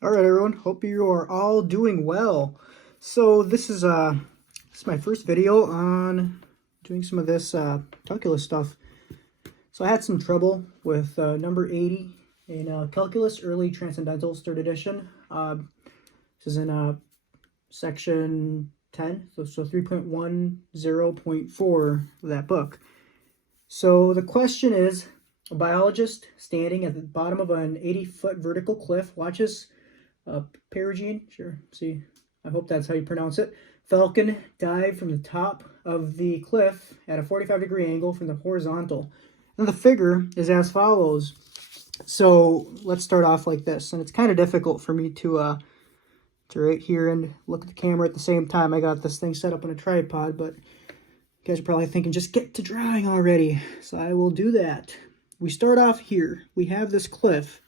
All right, everyone. Hope you are all doing well. So this is my first video on doing some of this calculus stuff. So I had some trouble with number 80 in Calculus Early Transcendentals, 3rd edition. This is in section 10, so 3.10.4 of that book. So the question is, a biologist standing at the bottom of an 80-foot vertical cliff watches peregrine, I hope that's how you pronounce it, falcon dive from the top of the cliff at a 45-degree angle from the horizontal. And the figure is as follows. So let's start off like this. And it's kind of difficult for me to right here and look at the camera at the same time. I got this thing set up on a tripod, but you guys are probably thinking, just get to drawing already. So I will do that. We start off here. We have this cliff.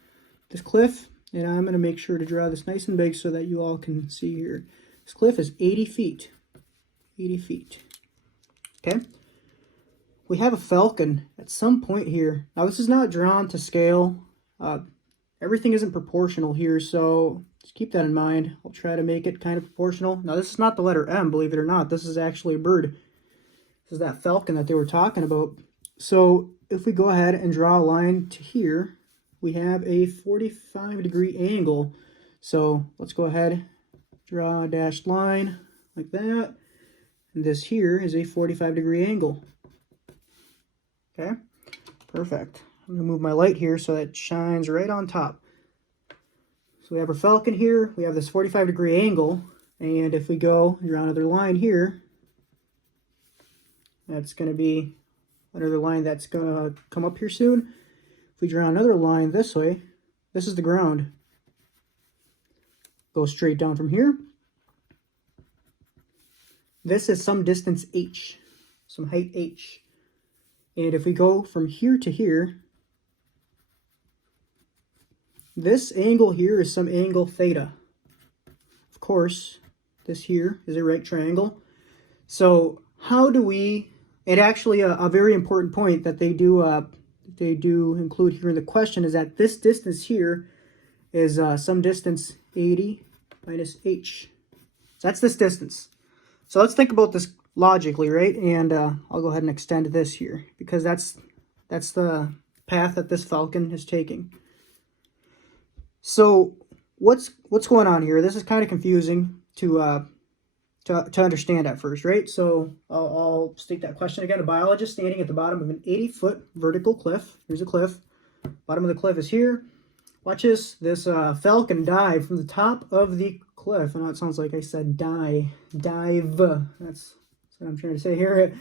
And I'm going to make sure to draw this nice and big so that you all can see here. This cliff is 80 feet. 80 feet. Okay? We have a falcon at some point here. Now, this is not drawn to scale. Everything isn't proportional here, so just keep that in mind. I'll try to make it kind of proportional. Now, this is not the letter M, believe it or not. This is actually a bird. This is that falcon that they were talking about. So if we go ahead and draw a line to here, we have a 45-degree angle. So let's go ahead, draw a dashed line like that. And this here is a 45-degree angle. Okay, perfect. I'm gonna move my light here so that it shines right on top. So we have our falcon here, we have this 45-degree angle, and if we go and draw another line here, that's gonna be another line that's gonna come up here soon. If we draw another line this way, this is the ground. Go straight down from here. This is some distance h, some height h. And if we go from here to here, this angle here is some angle theta. Of course, this here is a right triangle. So how do we, and actually a very important point that they do include here in the question is that this distance here is some distance 80 minus h. So that's this distance. So let's think about this logically, right? And I'll go ahead and extend this here because that's the path that this falcon is taking. So what's going on here? This is kind of confusing to understand at first, right? So I'll state that question again. A biologist standing at the bottom of an 80-foot vertical cliff. Here's a cliff. Bottom of the cliff is here. Watch this falcon dive from the top of the cliff. I know it sounds like I said dive. That's what I'm trying to say here.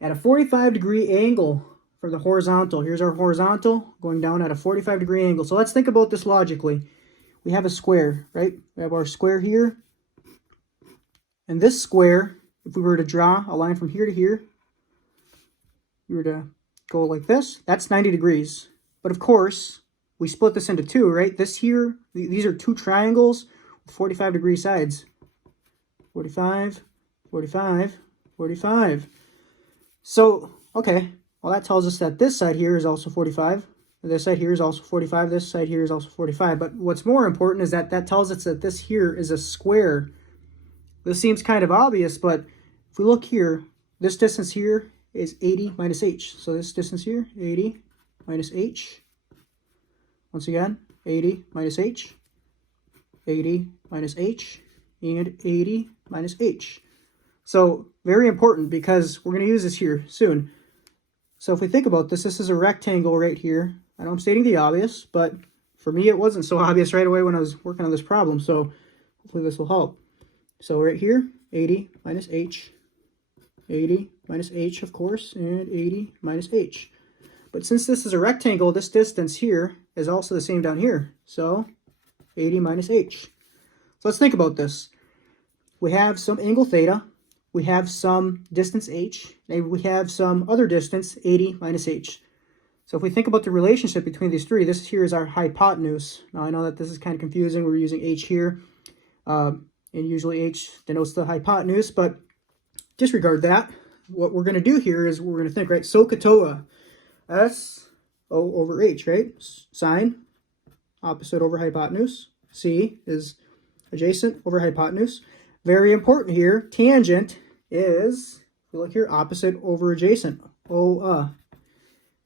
At a 45-degree angle from the horizontal. Here's our horizontal going down at a 45-degree angle. So let's think about this logically. We have a square, right? We have our square here. And this square, if we were to draw a line from here to here, we were to go like this, that's 90 degrees. But of course, we split this into two, right? This here, these are two triangles with 45-degree sides. 45, 45, 45. So, okay, well that tells us that this side here is also 45. This side here is also 45. This side here is also 45. But what's more important is that tells us that this here is a square. This seems kind of obvious, but if we look here, this distance here is 80 minus h. So this distance here, 80 minus h. Once again, 80 minus h, 80 minus h, and 80 minus h. So very important because we're going to use this here soon. So if we think about this, this is a rectangle right here. I know I'm stating the obvious, but for me it wasn't so obvious right away when I was working on this problem. So hopefully this will help. So right here, 80 minus h, 80 minus h, of course, and 80 minus h. But since this is a rectangle, this distance here is also the same down here. So 80 minus h. So let's think about this. We have some angle theta, we have some distance h, and we have some other distance, 80 minus h. So if we think about the relationship between these three, this here is our hypotenuse. Now I know that this is kind of confusing. We're using h here. And usually h denotes the hypotenuse, but disregard that. What we're going to do here is we're going to think, right? SOHCAHTOA, S O over h, right? Sine, opposite over hypotenuse. C is adjacent over hypotenuse. Very important here. Tangent is, if you look here, opposite over adjacent.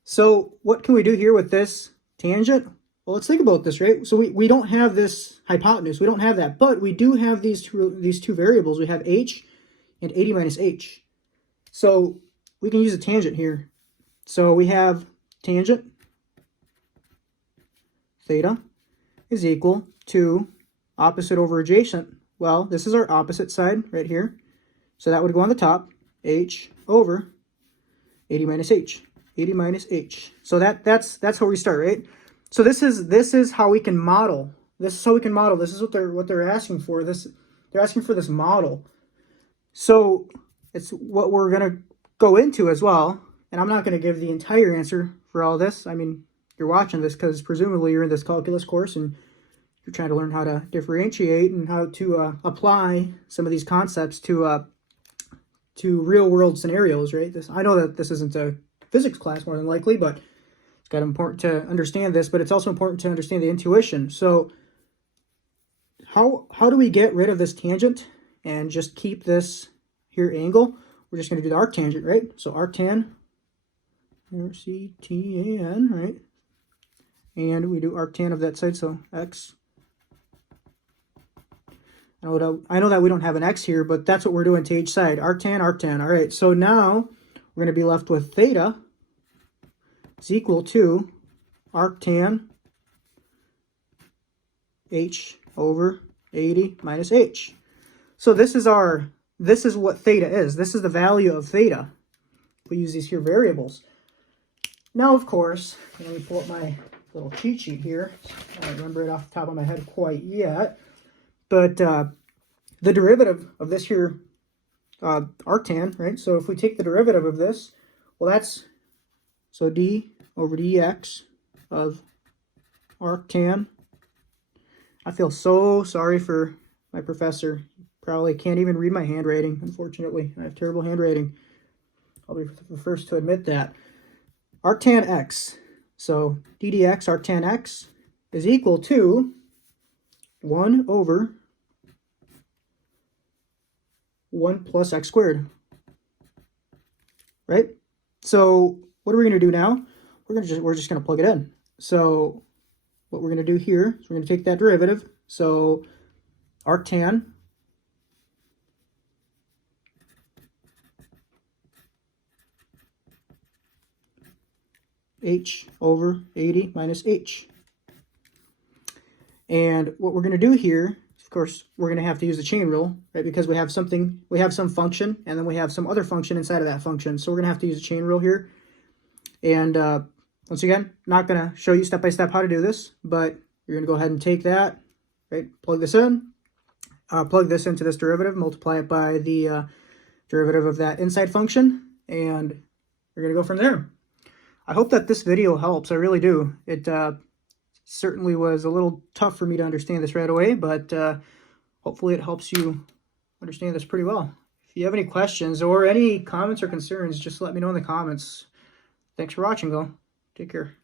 So what can we do here with this tangent? Well, let's think about this, right? So we don't have this hypotenuse. We don't have that. But we do have these two variables. We have h and 80 minus h. So we can use a tangent here. So we have tangent theta is equal to opposite over adjacent. Well, this is our opposite side right here. So that would go on the top, h over 80 minus h. 80 minus h. So that's where we start, right? So this is how we can model. This is how we can model. This is what they're asking for. They're asking for this model. So it's what we're gonna go into as well. And I'm not gonna give the entire answer for all this. I mean, you're watching this because presumably you're in this calculus course and you're trying to learn how to differentiate and how to apply some of these concepts to real world scenarios, right? I know that this isn't a physics class more than likely, but it's kind of important to understand this, but it's also important to understand the intuition. So how do we get rid of this tangent and just keep this here angle? We're just going to do the arctangent, right? So arctan, R-C-T-A-N, right? And we do arctan of that side, so x. I know that we don't have an x here, but that's what we're doing to each side. Arctan, arctan. All right, so now we're going to be left with theta is equal to arctan h over 80 minus h. So this is what theta is. This is the value of theta. We use these here variables. Now, of course, let me pull up my little cheat sheet here. I don't remember it off the top of my head quite yet. But the derivative of this here, arctan, right? So if we take the derivative of this, well, that's, so d over dx of arctan. I feel so sorry for my professor. Probably can't even read my handwriting, unfortunately. I have terrible handwriting. I'll be the first to admit that. Arctan x. So d dx arctan x is equal to 1 over 1 plus x squared, right? So what are we going to do now? We're just going to plug it in. So what we're going to do here is we're going to take that derivative. So arctan h over 80 minus h. And what we're going to do here, of course, we're going to have to use the chain rule, right? Because we have some function, and then we have some other function inside of that function. So we're going to have to use the chain rule here. And once again, not going to show you step by step how to do this, but you're going to go ahead and take that, right? Plug this in, plug this into this derivative, multiply it by the derivative of that inside function, and you're going to go from there. I hope that this video helps. I really do. It certainly was a little tough for me to understand this right away, but hopefully it helps you understand this pretty well. If you have any questions or any comments or concerns, just let me know in the comments. Thanks for watching, though. Take care.